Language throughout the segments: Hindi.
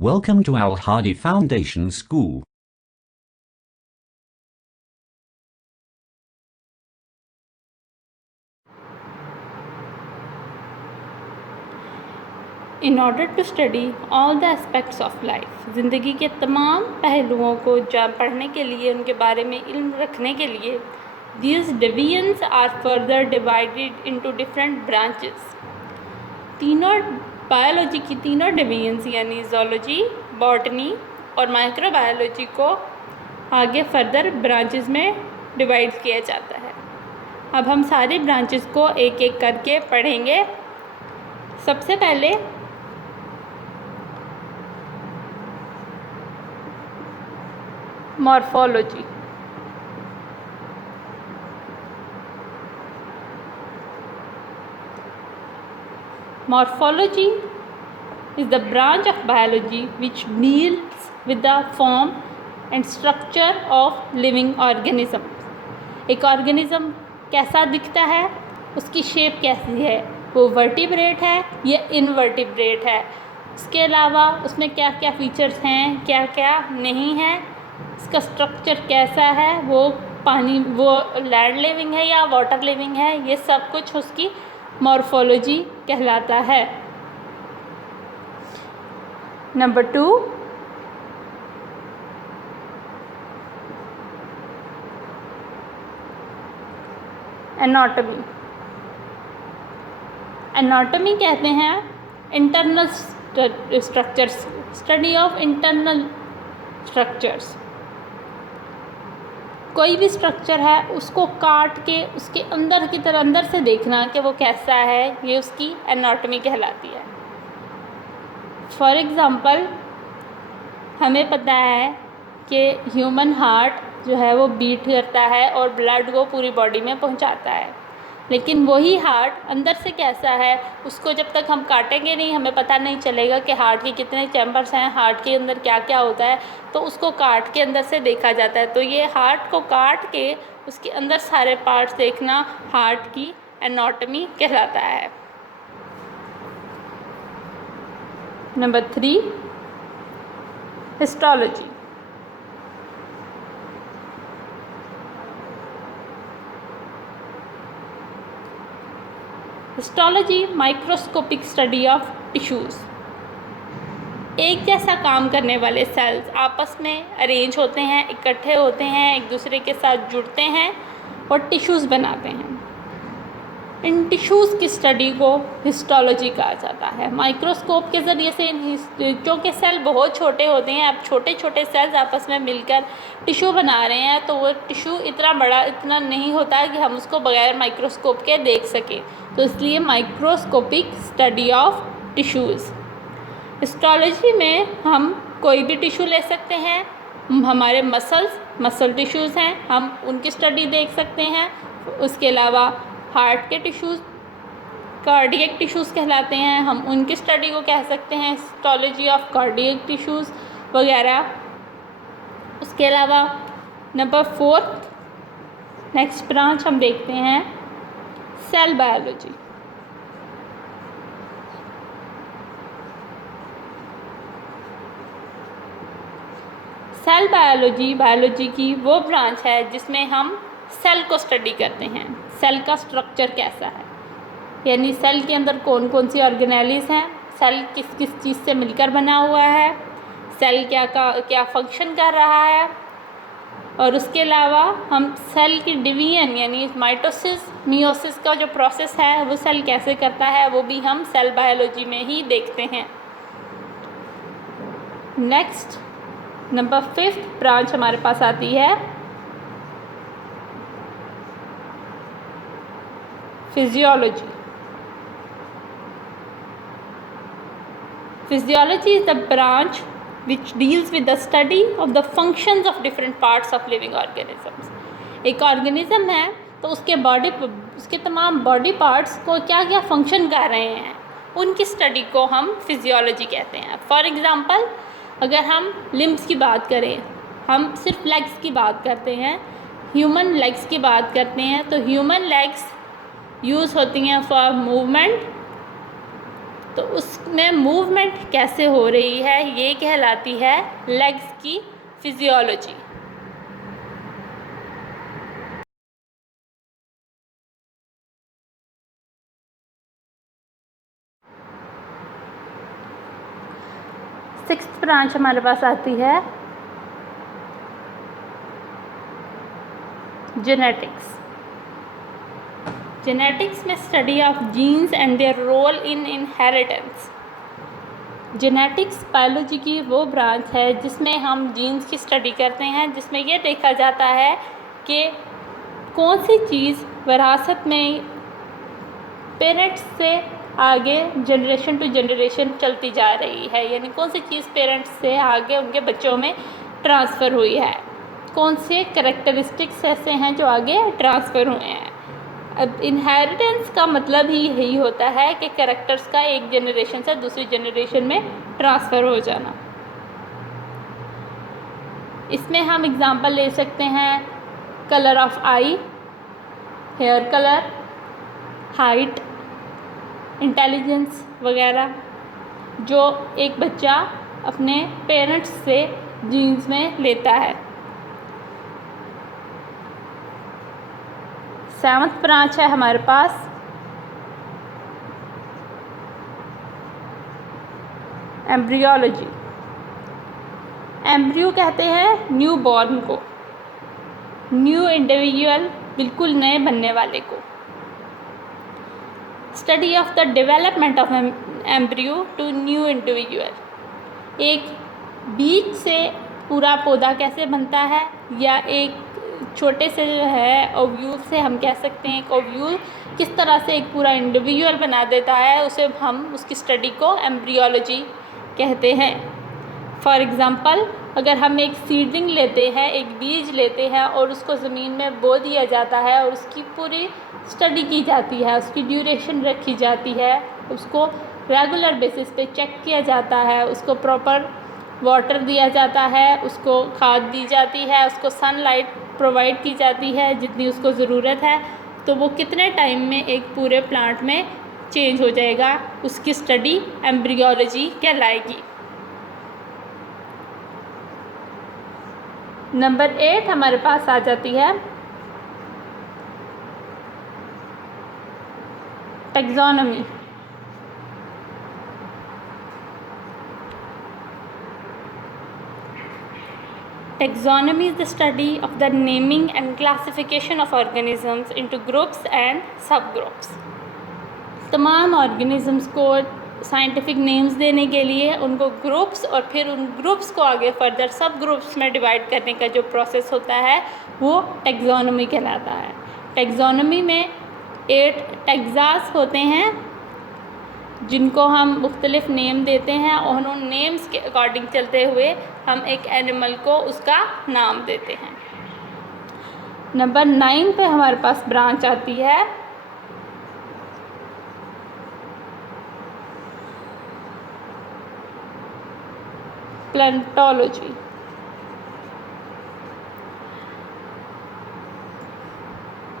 Welcome to Al Hadi Foundation School. In order to study all the aspects of life, ज़िंदगी के तमाम पहलुओं को पढ़ने के लिए, उनके बारे में इल्म रखने के लिए, these divisions are further divided into different branches. तीनों बायोलॉजी की तीनों डिवीजन्स यानी ज़ूलॉजी, बॉटनी और माइक्रोबायोलॉजी को आगे फर्दर ब्रांचेस में डिवाइड किया जाता है। अब हम सारी ब्रांचेस को एक एक करके पढ़ेंगे। सबसे पहले morphology. Morphology is the branch of biology which deals with the form and structure of living organisms. एक ऑर्गेनिज्म कैसा दिखता है, उसकी शेप कैसी है, वो वर्टिब्रेट है या इनवर्टिब्रेट है, उसके अलावा उसमें क्या क्या फीचर्स हैं, क्या क्या नहीं है, इसका स्ट्रक्चर कैसा है, वो लैंड लिविंग है या वाटर लिविंग है, ये सब कुछ उसकी मॉर्फोलॉजी कहलाता है। Number 2, anatomy. एनाटॉमी कहते हैं internal structures, study of internal structures. कोई भी स्ट्रक्चर है उसको काट के उसके अंदर की तरह अंदर से देखना कि वो कैसा है, ये उसकी एनाटॉमी कहलाती है। फॉर एग्ज़ाम्पल, हमें पता है कि ह्यूमन हार्ट जो है वो बीट करता है और ब्लड को पूरी बॉडी में पहुंचाता है, लेकिन वही हार्ट अंदर से कैसा है उसको जब तक हम काटेंगे नहीं हमें पता नहीं चलेगा कि हार्ट के कितने चैम्बर्स हैं, हार्ट के अंदर क्या क्या होता है, तो उसको काट के अंदर से देखा जाता है। तो ये हार्ट को काट के उसके अंदर सारे पार्ट्स देखना हार्ट की एनाटॉमी कहलाता है। Number 3, histology. Histology microscopic study of tissues. एक जैसा काम करने वाले सेल्स आपस में अरेंज होते हैं, इकट्ठे होते हैं, एक दूसरे के साथ जुड़ते हैं और टिश्यूज़ बनाते हैं। इन टिश्यूज़ की स्टडी को हिस्टोलॉजी कहा जाता है। माइक्रोस्कोप के ज़रिए से क्योंकि सेल बहुत छोटे होते हैं, अब छोटे छोटे सेल्स आपस में मिलकर टिश्यू बना रहे हैं, तो वो टिश्यू इतना बड़ा इतना नहीं होता कि हम उसको बगैर माइक्रोस्कोप के देख सकें, तो इसलिए microscopic study of tissues. Histology में हम कोई भी टिश्यू ले सकते हैं, हमारे मसल टिश्यूज़ हैं, हम उनकी स्टडी देख सकते हैं। उसके अलावा हार्ट के टिश्यूज़ कार्डियक टिश्यूज़ कहलाते हैं, हम उनकी स्टडी को कह सकते हैं हिस्टोलॉजी ऑफ कार्डियक टिश्यूज़ वगैरह। उसके अलावा नंबर 4 नेक्स्ट ब्रांच हम देखते हैं सेल बायोलॉजी। सेल बायोलॉजी की वो ब्रांच है जिसमें हम सेल को स्टडी करते हैं, सेल का स्ट्रक्चर कैसा है, यानी सेल के अंदर कौन कौन सी ऑर्गेनेलिस हैं, सेल किस किस चीज़ से मिलकर बना हुआ है, सेल क्या फंक्शन कर रहा है, और उसके अलावा हम सेल की डिवीजन यानी माइटोसिस मियोसिस का जो प्रोसेस है वो सेल कैसे करता है वो भी हम सेल बायोलॉजी में ही देखते हैं। नेक्स्ट नंबर 5 ब्रांच हमारे पास आती है physiology. Physiology is the branch which deals with the study of the functions of different parts of living organisms. एक ऑर्गेनिज्म है तो उसके तमाम बॉडी पार्ट्स को क्या क्या फंक्शन कर रहे हैं उनकी स्टडी को हम फिजियोलॉजी कहते हैं। फॉर एग्ज़ाम्पल, अगर हम लिम्ब्स की बात करें, हम सिर्फ लेग्स की बात करते हैं, ह्यूमन लेग्स की बात करते हैं, तो ह्यूमन लेग्स यूज़ होती हैं फॉर मूवमेंट, तो उसमें मूवमेंट कैसे हो रही है ये कहलाती है लेग्स की फिजियोलॉजी। सिक्स्थ ब्रांच हमारे पास आती है जेनेटिक्स। जेनेटिक्स में study of genes and their role in inheritance. Genetics biology की वो ब्रांच है जिसमें हम जीन्स की स्टडी करते हैं, जिसमें ये देखा जाता है कि कौन सी चीज़ विरासत में पेरेंट्स से आगे जनरेशन टू जनरेशन चलती जा रही है, यानी कौन सी चीज़ पेरेंट्स से आगे उनके बच्चों में ट्रांसफ़र हुई है, कौन से कैरेक्टरिस्टिक्स ऐसे हैं जो आगे ट्रांसफ़र हुए हैं। अब इनहेरिटेंस का मतलब ही यही होता है कि कैरेक्टर्स का एक जनरेशन से दूसरी जनरेशन में ट्रांसफ़र हो जाना। इसमें हम एग्जांपल ले सकते हैं colour of eye, hair colour, height, intelligence वगैरह, जो एक बच्चा अपने पेरेंट्स से जीन्स में लेता है। सेवंथ ब्रांच है हमारे पास एम्ब्रियोलॉजी। एम्ब्रियो कहते हैं न्यू बॉर्न को, न्यू इंडिविजुअल, बिल्कुल नए बनने वाले को। Study of the development of embryo to new individual. एक बीज से पूरा पौधा कैसे बनता है, या एक छोटे से जो है ओव्यूल से हम कह सकते हैं एक ओव्यूल किस तरह से एक पूरा इंडिविजुअल बना देता है, उसे हम उसकी स्टडी को एम्ब्रियोलॉजी कहते हैं। फॉर एग्ज़ाम्पल, अगर हम एक सीडलिंग लेते हैं, एक बीज लेते हैं और उसको ज़मीन में बो दिया जाता है और उसकी पूरी स्टडी की जाती है, उसकी ड्यूरेशन रखी जाती है, उसको रेगुलर बेसिस पे चेक किया जाता है, उसको प्रॉपर वाटर दिया जाता है, उसको खाद दी जाती है, उसको सनलाइट प्रोवाइड की जाती है जितनी उसको ज़रूरत है, तो वो कितने टाइम में एक पूरे प्लांट में चेंज हो जाएगा, उसकी स्टडी एम्ब्रियोलॉजी कहलाएगी। नंबर 8 हमारे पास आ जाती है taxonomy. Taxonomy is the study of the naming and classification of organisms into groups and subgroups. तमाम organisms को साइंटिफिक नेम्स देने के लिए उनको ग्रुप्स और फिर उन ग्रुप्स को आगे फर्दर सब ग्रुप्स में डिवाइड करने का जो प्रोसेस होता है वो टैक्सोनॉमी कहलाता है। टैक्सोनॉमी में 8 टैक्सास होते हैं जिनको हम मुख्तलिफ नेम देते हैं और उन नेम्स के अकॉर्डिंग चलते हुए हम एक एनिमल को उसका नाम देते हैं। नंबर 9 पे हमारे पास ब्रांच आती है प्लेंटोलॉजी।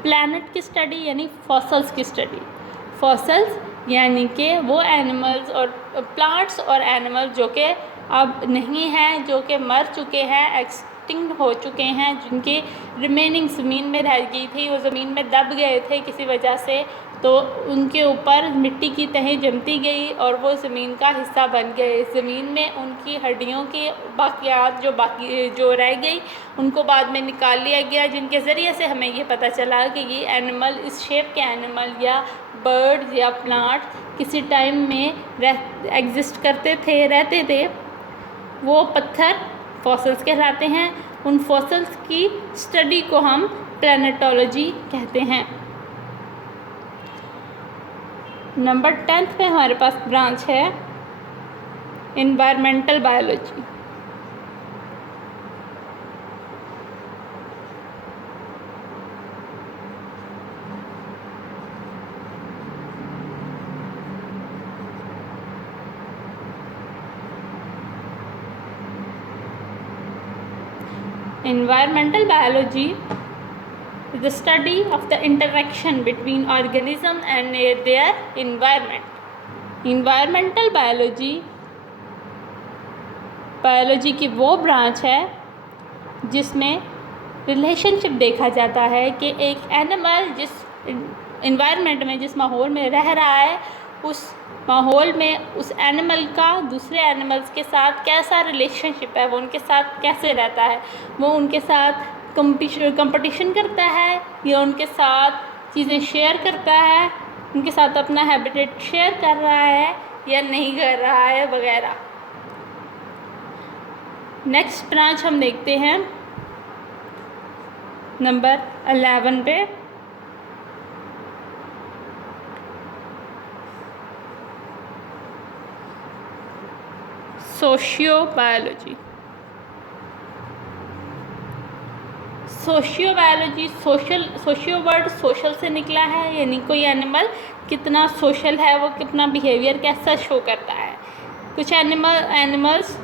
प्लैनेट की स्टडी यानी फॉसल्स की स्टडी। फॉसल्स यानी कि वो एनिमल्स और प्लांट्स और एनिमल्स जो कि अब नहीं हैं, जो कि मर चुके हैं, एक्सटिंक्ट हो चुके हैं, जिनकी रिमेनिंग ज़मीन में रह गई थी, वो ज़मीन में दब गए थे किसी वजह से, तो उनके ऊपर मिट्टी की तहें जमती गई और वो ज़मीन का हिस्सा बन गए। ज़मीन में उनकी हड्डियों के बाकियात जो रह गई उनको बाद में निकाल लिया गया, जिनके ज़रिए से हमें ये पता चला कि ये एनिमल, इस शेप के एनिमल या बर्ड्स या प्लांट किसी टाइम में एग्जिस्ट करते थे, रहते थे। वो पत्थर फॉसल्स कहलाते हैं। उन फॉसल्स की स्टडी को हम प्लेनेटोलॉजी कहते हैं। नंबर 10 पे हमारे पास ब्रांच है environmental biology. Environmental biology is the study of the interaction between organism and their environment. Environmental biology की वो ब्रांच है जिसमें रिलेशनशिप देखा जाता है कि एक एनिमल जिस इन्वायरमेंट में, जिस माहौल में रह रहा है, उस माहौल में उस एनिमल का दूसरे एनिमल्स के साथ कैसा रिलेशनशिप है, वो उनके साथ कैसे रहता है, वो उनके साथ कंपटीशन करता है या उनके साथ चीज़ें शेयर करता है, उनके साथ अपना हैबिटेट शेयर कर रहा है या नहीं कर रहा है वगैरह। नेक्स्ट ब्रांच हम देखते हैं नंबर 11 पे। सोशियोबायोलॉजी। सोशियो वर्ड सोशल से निकला है, यानी कोई एनिमल कितना सोशल है, वो कितना बिहेवियर कैसा शो करता है। कुछ एनिमल्स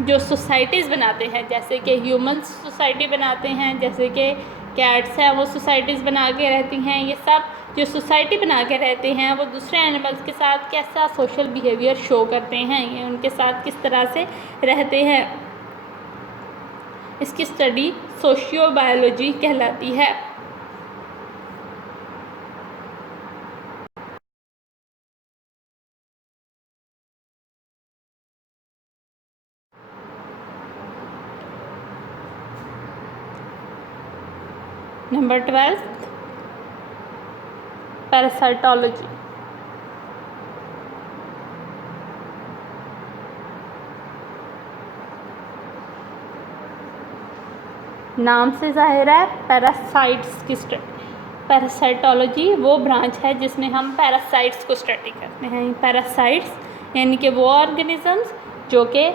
जो सोसाइटीज़ बनाते हैं, जैसे कि ह्यूमंस सोसाइटी बनाते हैं, जैसे कि कैट्स हैं वो सोसाइटीज़ बना के रहती हैं। ये सब जो सोसाइटी बना के रहते हैं वो दूसरे एनिमल्स के साथ कैसा सोशल बिहेवियर शो करते हैं, ये उनके साथ किस तरह से रहते हैं, इसकी स्टडी सोशियोबायोलॉजी कहलाती है। Number 12 parasitology. नाम से जाहिर है पैरासाइट्स की स्टडी। पैरासाइटोलॉजी वो ब्रांच है जिसमें हम पैरासाइट्स को स्टडी करते हैं। पैरासाइट्स यानी कि वो ऑर्गेनिजम्स जो कि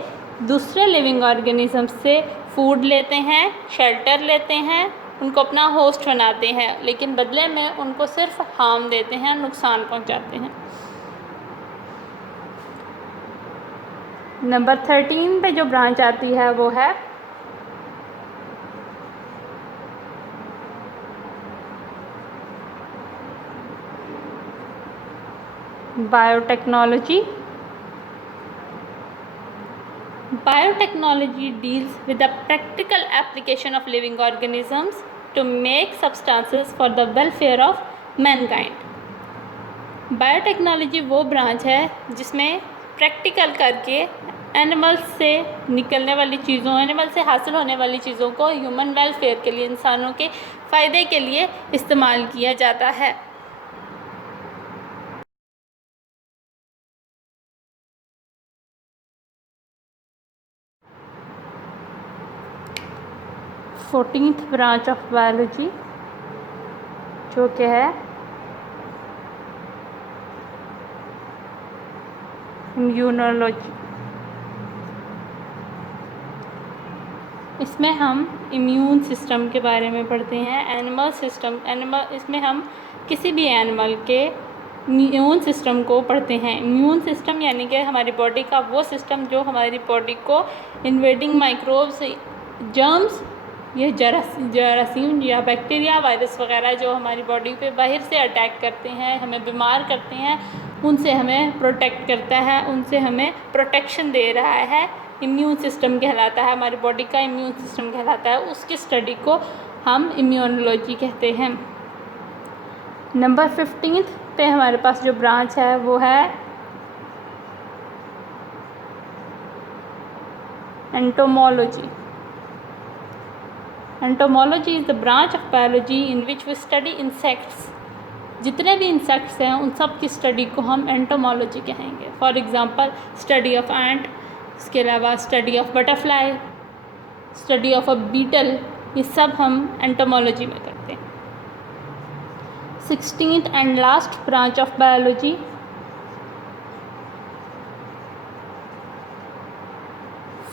दूसरे लिविंग ऑर्गेनिजम्स से फूड लेते हैं, शेल्टर लेते हैं, उनको अपना होस्ट बनाते हैं, लेकिन बदले में उनको सिर्फ हार्म देते हैं, नुकसान पहुंचाते हैं। नंबर 13 पे जो ब्रांच आती है वो है biotechnology. Biotechnology deals with the practical application of living organisms to make substances for the welfare of mankind. Biotechnology वो ब्रांच है जिसमें प्रैक्टिकल करके एनिमल्स से निकलने वाली चीज़ों, एनिमल से हासिल होने वाली चीज़ों को ह्यूमन वेलफेयर के लिए, इंसानों के फ़ायदे के लिए इस्तेमाल किया जाता है। फोर्टीन्थ ब्रांच ऑफ बायोलॉजी जो कि है इम्यूनोलॉजी। इसमें हम इम्यून सिस्टम के बारे में पढ़ते हैं। इसमें हम किसी भी एनिमल के इम्यून सिस्टम को पढ़ते हैं। इम्यून सिस्टम यानी कि हमारी बॉडी का वो सिस्टम जो हमारी बॉडी को इन्वेडिंग माइक्रोब्स, जर्म्स, ये जरासीम या बैक्टीरिया, वायरस वगैरह जो हमारी बॉडी पे बाहर से अटैक करते हैं, हमें बीमार करते हैं, उनसे हमें प्रोटेक्ट करता है, उनसे हमें प्रोटेक्शन दे रहा है, इम्यून सिस्टम कहलाता है, हमारी बॉडी का इम्यून सिस्टम कहलाता है। उसकी स्टडी को हम इम्यूनोलॉजी कहते हैं। नंबर 15 पे हमारे पास जो ब्रांच है वो है entomology. Entomology is the branch of biology in which we study insects. जितने भी इंसेक्ट्स हैं उन सब की स्टडी को हम एंटोमोलॉजी कहेंगे। For example study of ant, इसके अलावा study of butterfly, study of a beetle, ये सब हम एंटोमोलॉजी में करते हैं। 16th and last branch of biology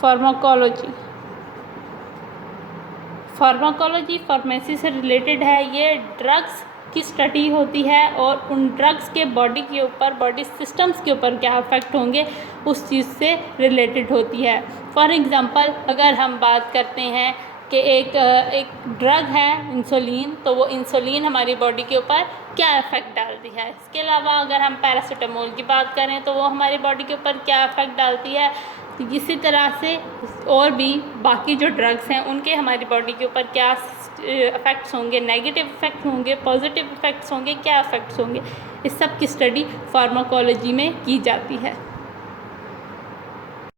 pharmacology. Pharmacology pharmacy से रिलेटेड है। ये ड्रग्स की स्टडी होती है और उन ड्रग्स के बॉडी के ऊपर, बॉडी सिस्टम्स के ऊपर क्या इफ़ेक्ट होंगे उस चीज़ से रिलेटेड होती है। फॉर एग्ज़ाम्पल अगर हम बात करते हैं कि एक ड्रग है इंसुलिन, तो वो इंसुलिन हमारी बॉडी के ऊपर क्या इफ़ेक्ट डालती है। इसके अलावा अगर हम पैरासीटामोल की बात करें तो वो हमारी बॉडी के ऊपर क्या इफ़ेक्ट डालती है। तो इसी तरह से और भी बाकी जो ड्रग्स हैं उनके हमारी बॉडी के ऊपर क्या इफ़ेक्ट्स होंगे, नेगेटिव इफ़ेक्ट होंगे, पॉजिटिव इफ़ेक्ट्स होंगे, क्या इफ़ेक्ट्स होंगे, इस सब की स्टडी फार्माकोलॉजी में की जाती है।